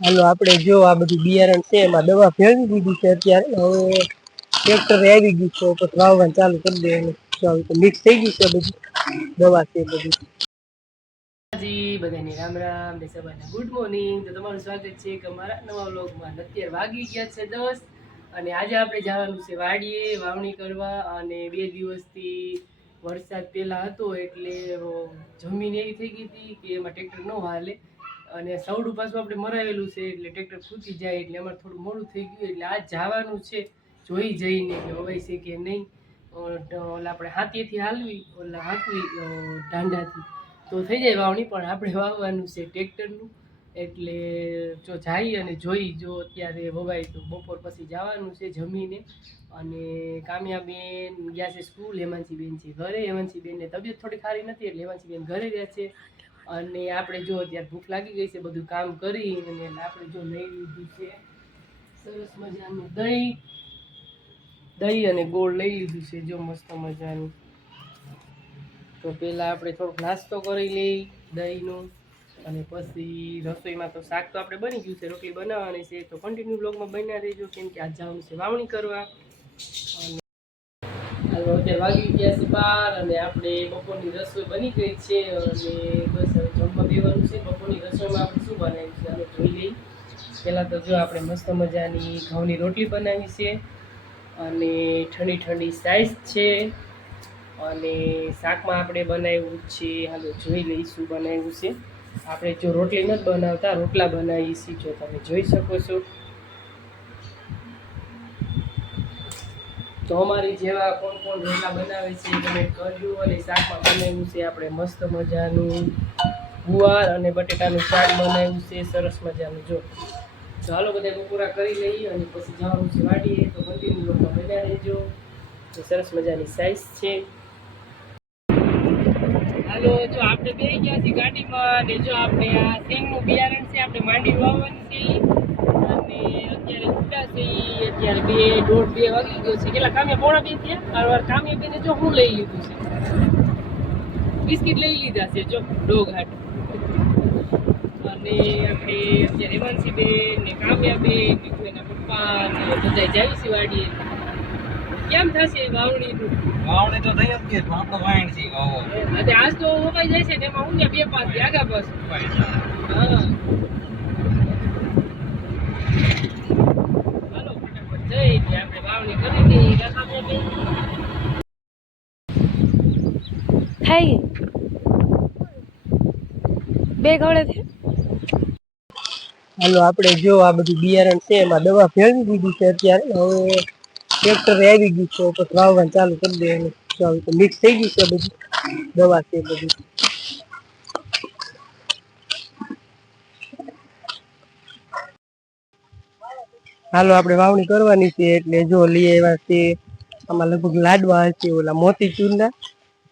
હાલો આપણે જો આ બધું બિયારણ છે એમાં દવા ફેરવી દીધી છે અત્યારે હવે ટ્રેક્ટર આવી ગયું છે પછી વાવવાનું ચાલુ કરી દેવાનું મિક્સ થઈ ગયું છે બધું દવા છે બધી જી બધાને રામ રામ ને સવારના ગુડ મોર્નિંગ તો તમારું સ્વાગત છે કે અમારા નવા વ્લોગમાં અત્યારે વાગી ગયા છે 10 અને આજે આપણે જવાનું છે વાડીએ વાવણી કરવા અને 2 દિવસથી વરસાદ પહેલા હતો એટલે જમીન એવી થઈ ગઈ હતી કે એમાં ટ્રેક્ટર ન હાલે અને સૌડું પાછું આપણે મરાવેલું છે એટલે ટ્રેક્ટર ખૂટી જાય એટલે અમારે થોડું મોડું થઈ ગયું એટલે આજ જવાનું છે જોઈ જઈને કે હવાય છે કે નહીં ઓલા આપણે હાથીથી હાલવી ઓલા હાંકવી ઢાંઢાથી તો થઈ જાય વાવણી પણ આપણે વાવવાનું છે ટ્રેક્ટરનું એટલે જો જઈ અને જોઈ જો અત્યારે વવાય તો બપોર પછી જવાનું છે જમીને અને કામ્યાબેન ગયા છે સ્કૂલ હેમાંશીબેન છે ઘરે હેમાંશીબેનને તબિયત થોડી સારી નથી એટલે હેમાંશીબેન ઘરે ગયા છે અને આપણે જો અત્યારે ભૂખ લાગી ગઈ છે બધું કામ કરી અને આપણે જો લઈ લીધું છે સરસ મજાનું દહીં અને ગોળ લઈ લીધું છે જો મસ્ત મજાનું તો પહેલાં આપણે થોડોક નાસ્તો કરી લઈ દહીંનો અને પછી રસોઈમાં તો શાક તો આપણે બની ગયું છે રોટલી બનાવવાની છે તો કન્ટિન્યુ બ્લોગમાં બન્યા રહેજો કેમ કે આજ જવાનું છે વાવણી કરવા અને અત્યારે વાગી ગયા છે 12 અને આપણે બપોરની રસોઈ બની ગઈ છે અને બસ હવે જમવા બેવાનું છે બપોરની રસોઈમાં આપણે શું બનાવ્યું છે અને જોઈ લઈ પહેલાં તો જો આપણે મસ્ત મજાની ઘઉંની રોટલી બનાવી છે અને ઠંડી ઠંડી સાઈઝ છે અને શાકમાં આપણે બનાવ્યું છે હાલો જોઈ લઈશું બનાવ્યું છે આપણે જો રોટલી નથી બનાવતા રોટલા બનાવીએ છીએ જો તમે જોઈ શકો છો તો અમારી જેવા કોણ કોણ રોટલા બનાવે છે કમેન્ટ કરજો અને શાકમાં બનાવ્યું છે આપણે મસ્ત મજાનું ગુવાર અને બટેટાનું શાક બનાવ્યું છે સરસ મજાનું જો હાલો બધા પૂરા કરી લઈએ અને પછી જવાનું છે વાડીએ તો કન્ટિન્યુ લોકો બન્યા રહેજો તો સરસ મજાની સાઈઝ છે હાલો જો આપણે બેસી ગયા છીએ ગાડીમાં અને જો આપણે આ સિંગનું બિયારણ છે આપણે માંડી વાવવાની છે અને અત્યારે ઉઠ્યા છે અત્યારે 1:30 વાગી ગયો છે કેટલા કામ્યા પોણા 2 થયા વાર કામ્યા બેને જો હું લઈ લીધું છે બિસ્કિટ લઈ લીધા છે જો ડોગ હાટ અને આપણે અત્યારે હેમાંશીબેન ને કામ્યાબેન એના પપ્પા ને બધા જાય છે વાડીએ કેમ થશે વાવણીનું વાવણી તો થઈ જ ગઈ પણ તો વાઈન છે વાવો અને આજ તો ઉપાઈ જાય છે ને એમાં હું 2-5 આગા બસ હા હાલો ફટાફટ જઈ આપણે વાવણી કરી દઈએ કામ્યાબેન થઈ બે ઘોડે હાલો આપણે જો આ બધું બિયારણ છે એમાં દવા ફેરવી દીધી છે અત્યારે હવે ટ્રેક્ટર આવી ગયું છે પછી વાવવાનું ચાલુ કરી દેવાનું મિક્સ થઈ ગયું છે બધું દવા છે બધી હાલો આપણે વાવણી કરવાની છે એટલે જો લઈ આવ્યા છે આમાં લગભગ લાડવા છે ઓલા મોતીચૂરના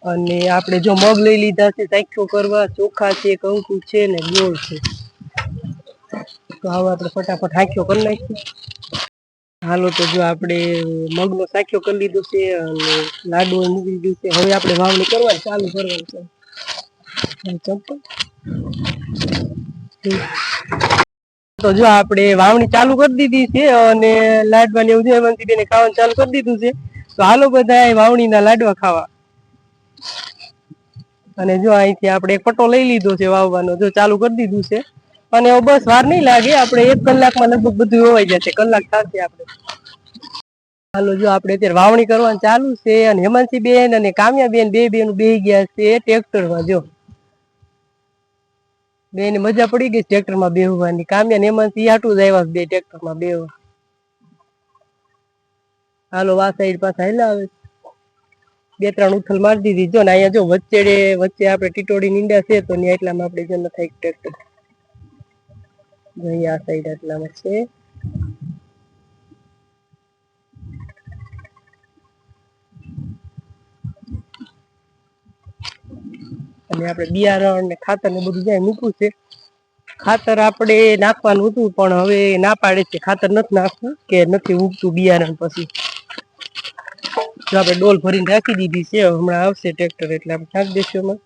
અને આપણે જો મગ લઈ લીધા છે સાખ્યો કરવા ચોખા છે કંકુ છે ને ગોળ છે તો હવે આપણે ફટાફટ સાખ્યો કરી નાખીએ હાલો તો જો આપણે મગનો સાખ્યો કરી લીધો છે અને લાડુ મૂકી દીધું છે હવે આપણે વાવણી કરવાની ચાલુ કરવાની છે તો જો આપણે વાવણી ચાલુ કરી દીધી છે અને લાડવાની એવું છે હેમાંશીબેને ખાવાનું ચાલુ કરી દીધું છે તો હાલો બધા વાવણીના લાડવા ખાવા અને જો અહીંથી આપણે એક પટ્ટો લઈ લીધો છે વાવવાનો જો ચાલુ કરી દીધું છે અને બસ વાર નહીં લાગે આપણે 1 કલાકમાં લગભગ બધું વવાઈ જશે કલાક થશે આપણે હાલો જો આપણે અત્યારે વાવણી કરવાનું ચાલુ છે અને હેમાંશીબેન અને કામ્યાબેન બે બેહી ગયા છે ટ્રેક્ટરમાં જો બેને મજા પડી ગઈ ટ્રેક્ટરમાં બેહવાની કામ્યા ને હેમાંશી હાટું જ આવ્યા બે ટ્રેક્ટરમાં બેહવા હાલો આ સાઈડ પાછા હેલા આવે 2-3 ઉથલ મારી દીધી જો ને અહીંયા જો વચ્ચે આપણે ટીટોડી નીંડા છે તો ત્યાં એટલામાં આપણે જો ન થાય ટ્રેક્ટર અહીંયા આ સાઈડ એટલામાં છે અને આપણે બિયારણ ને ખાતર ને બધું જાય મૂકવું છે ખાતર આપણે નાખવાનું હતું પણ હવે ના પાડે છે ખાતર નથી નાખવું કે નથી ઉગતું બિયારણ પછી જો આપણે ડોલ ભરીને રાખી દીધી છે હમણાં આવશે ટ્રેક્ટર એટલે આપણે નાખી દઈશું એમાં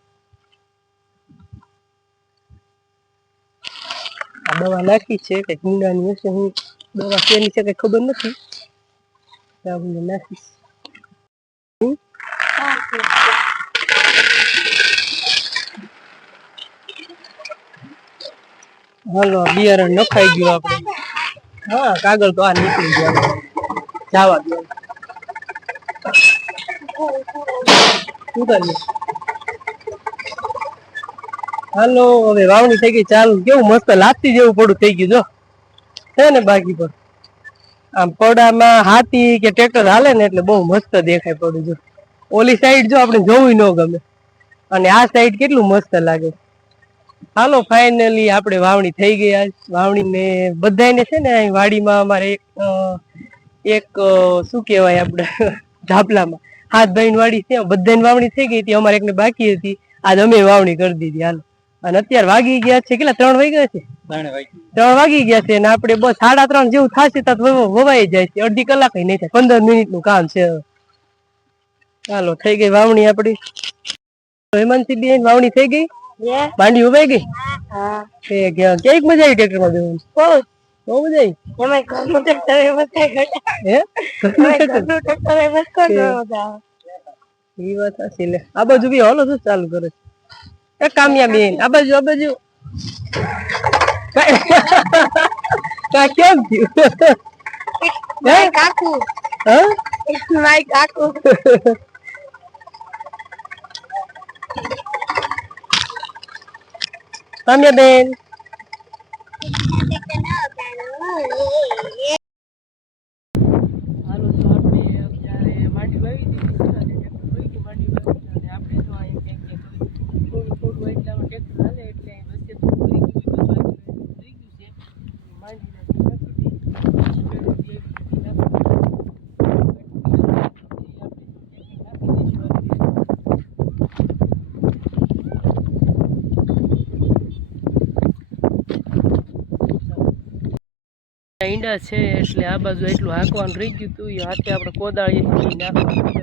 દવા નાખી છે કે ભીંડાની હશે હું દવા શેની છે કઈ ખબર નથી આપણે નાખીશ હાલો બિયારણ નખાઈ ગયું આપણે હા કાગળ તો આ નીકળી ગયો જવા દો શું કરીએ હાલો હવે વાવણી થઈ ગઈ ચાલુ કેવું મસ્ત લાગતી જેવું પડું થઈ ગયું જો છે ને બાકી પર આમ પડામાં હાથી કે ટ્રેક્ટર હાલે ને એટલે બહુ મસ્ત દેખાય પડું જો ઓલી સાઈડ જો આપણે જોવું ન ગમે અને આ સાઈડ કેટલું મસ્ત લાગે હાલો ફાઇનલી આપણે વાવણી થઈ ગઈ આજ વાવણી ને બધાને છે ને અહીં વાડીમાં અમારે એક શું કહેવાય આપણે ધાપલામાં હાથ ભાઈ વાડી છે બધાની વાવણી થઈ ગઈ હતી અમારે એકને બાકી હતી આજ અમે વાવણી કરી દીધી હાલો અને અત્યારે વાગી ગયા છે કેટલા 3 વાગ્યા છે 3 વાગી ગયા છે અને આપણે બસ 3:30 જેવું થશે તો વવાઈ જાય છે અડધી કલાક નહીં થાય 15 મિનિટનું કામ છે હાલો થઈ ગઈ વાવણી આપડી હેમાંશી બેન વાવણી થઈ ગઈ માંડી ઉભાઈ ગઈ કેક મજા આવી ટ્રેક્ટર માં બેસવાની બહુ મજા આવી ઘરનું ટ્રેક્ટર એ વાત સાચી લે આ બાજુ બી હાલો શું ચાલુ કરે એ કામ્યા બેન આ બાજુ કેમ થયું કાકુ હા માય કાકુ કામ્યા બેન હાલો જો આપણે અત્યારે માંડી વાવી દીધી છે અને માંડી વાવી અને આપણે જો અહીં થોડું એટલામાં ટ્રેક્ટર હાલે એટલે વચ્ચે થોડું થઈ ગયું છે માંડી ઈંડા છે એટલે આ બાજુ એટલું હાંકવાનું રહી ગયું હતું એ હાથે આપણે કોદાળી નાખવાનું છે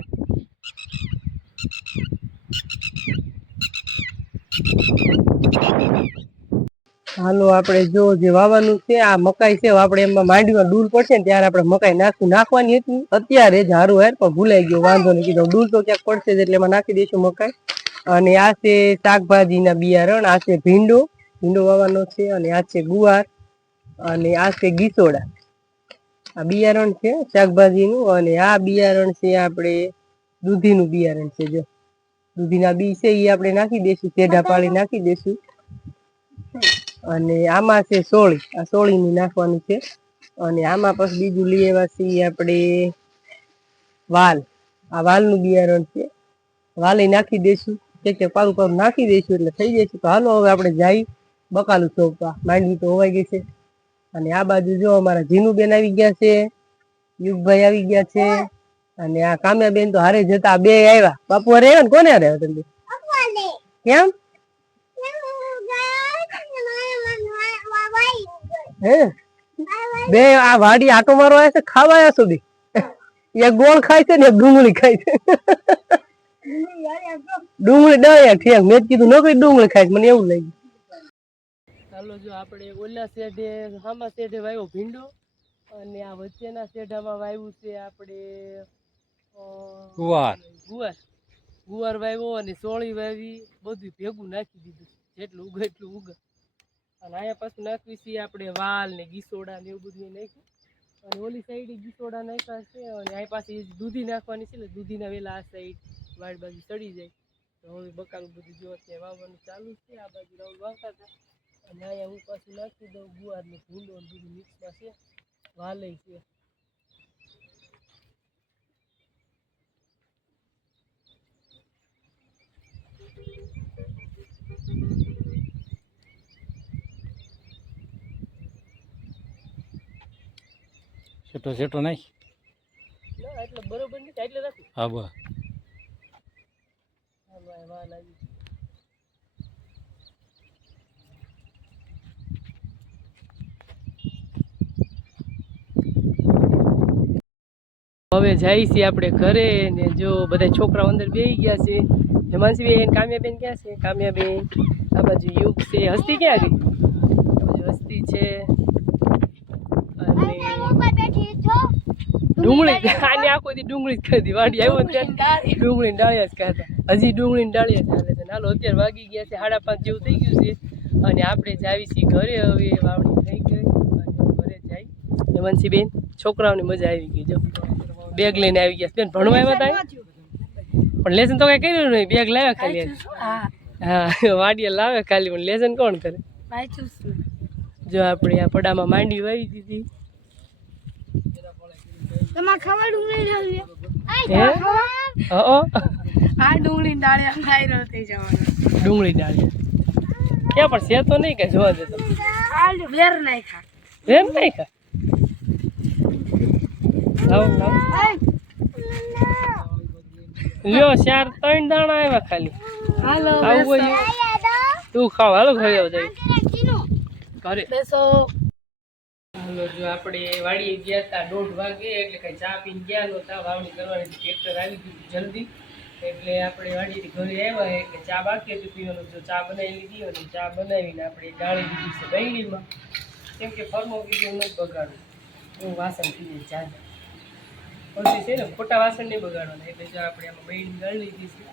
હાલો આપણે જો જે વાવવાનું છે આ મકાઈ છે આપણે એમાં માંડવીમાં ડૂલ પડશે ને ત્યારે આપણે મકાઈ નાખવાની હતી અત્યારે જ હારું હેર પણ ભૂલાઈ ગયો વાંધો નહીં કીધું ડૂલ તો ક્યાંક પડશે જ એટલે એમાં નાખી દઈશું મકાઈ અને આ છે શાકભાજીના બિયારણ આ છે ભીંડો વાવવાનો છે અને આ છે ગુવાર અને આ છે ગીસોડા આ બિયારણ છે શાકભાજીનું અને આ બિયારણ છે આપણે દૂધીનું બિયારણ છે જો દૂધીના બી છે એ આપણે નાખી દઈશું તેઢા પાળી નાખી દઈશું અને આમાં છે સોળી આ સોળીની નાખવાનું છે અને આમાં પછી બીજું લઈ આવ્યા છીએ આપણે આ વાલનું બિયારણ છે વાલે નાખી દઈશું કે પારું નાખી દઈશું એટલે થઈ જશે તો હાલો હવે આપણે જઈ બકાલું ચોપવા માંડવી તો હોવાઈ ગઈ છે અને આ બાજુ જો અમારા જીનુબેન આવી ગયા છે યુગભાઈ આવી ગયા છે અને આ કામ્યાબેન તો હારે જતા બે આવ્યા બાપુ હારે આવ્યા ને કોને હારે આવ્યા તમે કેમ હે બે આ વાડી આટો મારો આવ્યા છે ખાવા આવ્યા સુધી એક ગોળ ખાય છે ને એક ડુંગળી ખાય છે ડુંગળી ડાયા ઠેક મેં કીધું ન કઈ ડુંગળી ખાય મને એવું લાગ્યું ચાલો જો આપણે ઓલા શેઢે હામા શેઢે વાવ્યો ભીંડો અને આ વચ્ચેના શેઢામાં વાવ્યું છે આપણે ગુવાર વાવ્યો અને સોળી વાવી બધું ભેગું નાખી દીધું જેટલું ઉગે એટલું ઉગે અને અહીંયા પાછું નાખવી છે આપણે વાલ ને ગીસોડા ને એવું બધું નાખ્યું અને ઓલી સાઈડ ગીસોડા નાખ્યા છે અને અહીં પાછી દૂધી નાખવાની છે ને દૂધીના વેલા આ સાઈડ વાડ બાજુ ચડી જાય તો હવે બકાલું બધું જો ત્યાં વાવવાનું ચાલુ છે આ બાજુ રાઉન્ડ વાવતા હતા અને અહીંયા હું પાછું નાખી દઉં ગુવાર ને ભૂંડો ને બધું મિક્સમાં છે વાલે છે સેટો નાખ ના એટલે બરોબર નથી એટલે રાખું હા બસ વાલ આવી હવે જાય છે આપણે ઘરે ને જો બધા છોકરાઓ અંદર બેસી ગયા છે હેમાંશી બેન કામ્યાબેન ક્યાં છે કામ્યાબેન આ બાજુ યુગ છે હસ્તી ક્યાં ગઈ આ બાજુ હસ્તી છે અને ડુંગળી આને આખો દી ડુંગળી જ ખાધી વાડી આવ્યો ને ત્યારે ડુંગળી ડાળિયા જ ખાતા હજી ડુંગળી ડાળિયા ચાલે છે હાલો અત્યારે વાગી ગયા છે 5:30 જેવું થઈ ગયું છે અને આપણે જાવી છીએ ઘરે હવે વાવણી થઈ ગઈ અને ઘરે જાય હેમંતસિંહ બેન છોકરાઓની મજા આવી ગઈ જો બેગ લઈને આવી ગયા બેન ભણવા આવ્યા હતા પણ લેસન તો કઈ કર્યું નહીં બેગ લાવ્યા ખાલી હા વાડીએ લાવે ખાલી પણ લેસન કોણ કરે જો આપણે આ પડામાં માંડવી વાવી દીધી તમારે ખબર ડુંગળી ડાળી હે આ ડુંગળી ડાળિયા ખાઈ થઈ જવાનું ડુંગળી ડાળી ક્યાં પણ છે તો નહીં કે જોવા દેતો આ વેર નાખ્યા એમ નહીં ખા લાવ લ્યો 4-3 દાણા આવ્યા ખાલી હાલો આવું હોય તું ખાવ હાલો ખાઈ આવ જાય ઘરે બેસો હાલો જો આપણે વાડીએ ગયા હતા 1:30 વાગે એટલે કઈ ચા પીને ગયા નહોતા વાવણી કરવાની ટ્રેક્ટર આવી ગયું જલ્દી એટલે આપણે વાડીથી ઘરે આવ્યા એટલે ચા બાકી હતી પીવાનું જો ચા બનાવી લીધી અને ચા બનાવીને આપણે ડાળી દીધી છે બૈડીમાં કેમ કે ફરમો કીધું નથી બગાડવું એવું વાસણ પીને ચા પછી છે ને ખોટા વાસણ નહીં બગાડવાના એટલે જો આપણે આમાં બૈડી ગાળી લીધી છે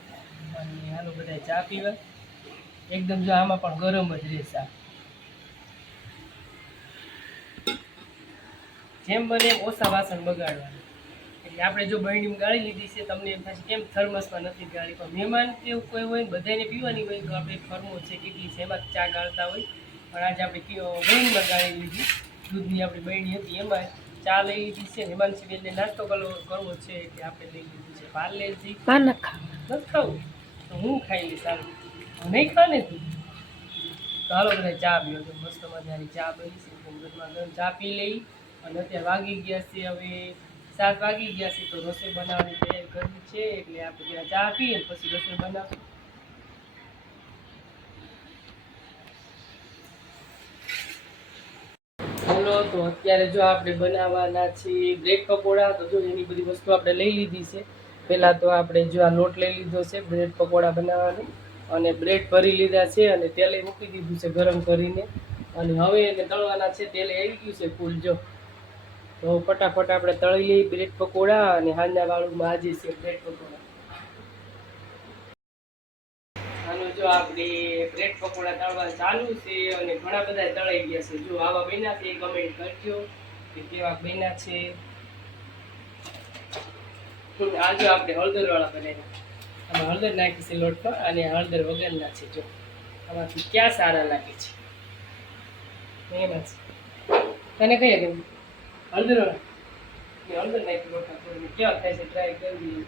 અને હાલો બધા ચા પીવા એકદમ જો આમાં પણ ગરમ જ રહેશે જેમ બને એમ ઓછા વાસણ બગાડવાના એટલે આપણે જો બરણીમાં ગાળી લીધી છે તમને એમ થશે કેમ થર્મસમાં નથી ગાળી પણ મહેમાન કે એવું કોઈ હોય ને બધાને પીવાની હોય તો આપણે થર્મો છે કેટલી છે એમાં ચા ગાળતા હોય પણ આજે આપણે બરણીમાં ગાળી લીધી દૂધની આપણી બરણી હતી એમાં ચા લઈ લીધી છે હેમાંતસિંહ બેનને નાસ્તો કરવો છે એટલે આપણે લઈ લીધું છે પાર્લેજી નથી ખાવું તો હું ખાઈ લઈશ સારું નહીં ખા ને તું તો હાલો બધા ચા પીવો તો મસ્ત મજાની ચા બની છે ગરમા ગરમ ચા પી લઈ અને અત્યારે વાગી ગયા છે હવે 7 વાગી ગયા છે તો રસોઈ બનાવવાની તૈયારી કરવી છે એટલે આપણે જરા ચા પીએ પછી રસોઈ બનાવ હાલો તો અત્યારે જો આપણે બનાવવાના છે બ્રેડ પકોડા તો જો એની બધી વસ્તુ આપણે લઈ લીધી છે પહેલાં તો આપણે જો આ લોટ લઈ લીધો છે બ્રેડ પકોડા બનાવવાનો અને બ્રેડ ભરી લીધા છે અને તેલે મૂકી દીધું છે ગરમ કરીને અને હવે એને તળવાના છે તેલે આવી ગયું છે ફૂલ જો તો ફટાફટ આપણે તળી લઈએ બ્રેડ પકોડા અને હાંજના વાળુંમાં આજે છે બ્રેડ પકોડા આનો જો આપણે બ્રેડ પકોડા તળવા ચાલુ છે અને ઘણા બધા તળાઈ ગયા છે જો આવા બન્યા છે કમેન્ટ કરજો કે કેવા બન્યા છે આ જો આપણે હળદર વાળા બનાવ્યા આમાં હળદર નાખી છે લોટમાં અને હળદર વગરના છે જો આમાંથી ક્યાં સારા લાગે છે એમાં છે તને કયા ગમ્યું હળદર વાળા હળદર નાખી લોટા થોડી કેવા થાય છે ટ્રાય કરવી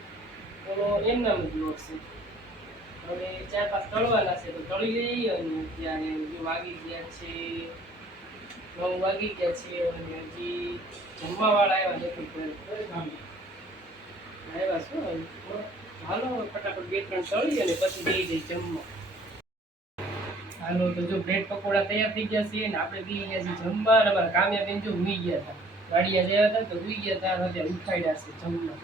તો એમના જ લોટ છે હવે 4-5 તળવાના છે તો તળી લઈએ અને ત્યારે જો વાગી ગયા છે 9 વાગી ગયા છે અને હજી જમવાવાળા આવ્યા નથી આવ્યા શું હાલો ફટાફટ 2-3 તળી અને પછી દઈ જઈ જમવા હાલો તો જો બ્રેડ પકોડા તૈયાર થઈ ગયા છે ને આપણે બી ગયા છીએ જમવા અને અમારા કામ્યાબેન જો હુઈ ગયા હતા ગાડીયા ગયા હતા તો હુઈ ગયા હતા અત્યારે ઉઠાડ્યા છે જમવા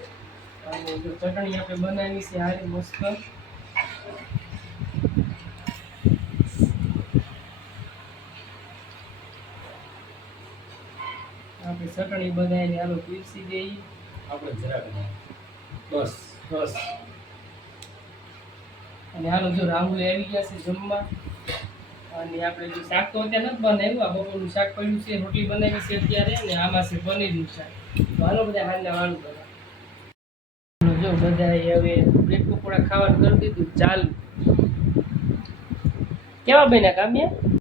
અને જો ચટણી આપણે બનાવી છે હારી મસ્ત આપણે ચટણી બનાવીને હાલો પીરસી દઈએ આપણે જરાક બસ બસ અને હાલો જો રાહુલ આવી ગયા છે જમવા અને આપણે જો શાક તો અત્યારે નથી બનાવ્યું આ બપોરનું શાક પડ્યું છે રોટલી બનાવી છે અત્યારે અને આમાં છે પનીરનું શાક તો હાલો બધા હાલના વાળું બધા જો બધાએ હવે બ્રેડ પકોડા ખાવાનું કરી દીધું ચાલુ કેવા બન્યા કામ્યા